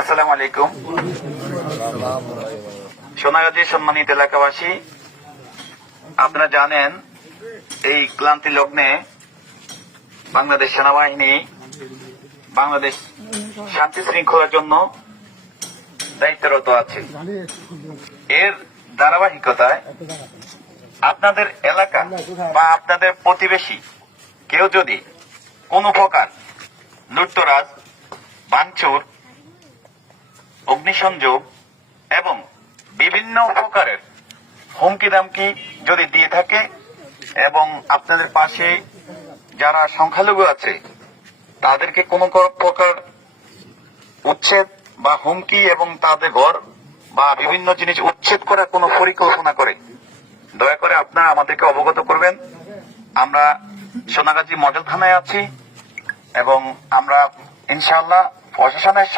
আসসালামু আলাইকুম। সোনাগাজী সম্মানিত এলাকাবাসী, আপনারা জানেন এই ক্লান্তি লগ্নে বাংলাদেশ সেনাবাহিনী বাংলাদেশ শান্তি শৃঙ্খলার জন্য দায়িত্বরত আছে। এর ধারাবাহিকতায় আপনাদের এলাকা বা আপনাদের প্রতিবেশী কেউ যদি কোন প্রকার লুটতরাজ, ভাঙচুর, অগ্নিসংযোগ এবং বিভিন্ন প্রকারের হুমকি দামকি যদি দিয়ে থাকে এবং আপনাদের পাশে যারা সংখ্যালঘু আছে তাদেরকে কোনো প্রকার উচ্ছেদ বা হুমকি এবং তাদের ঘর বা বিভিন্ন জিনিস উচ্ছেদ করার কোনো পরিকল্পনা করে, দয়া করে আপনারা আমাদেরকে অবগত করবেন। আমরা সোনাগাজী মডেল থানায় আছি এবং আমরা ইনশাআল্লাহ প্রশাসনের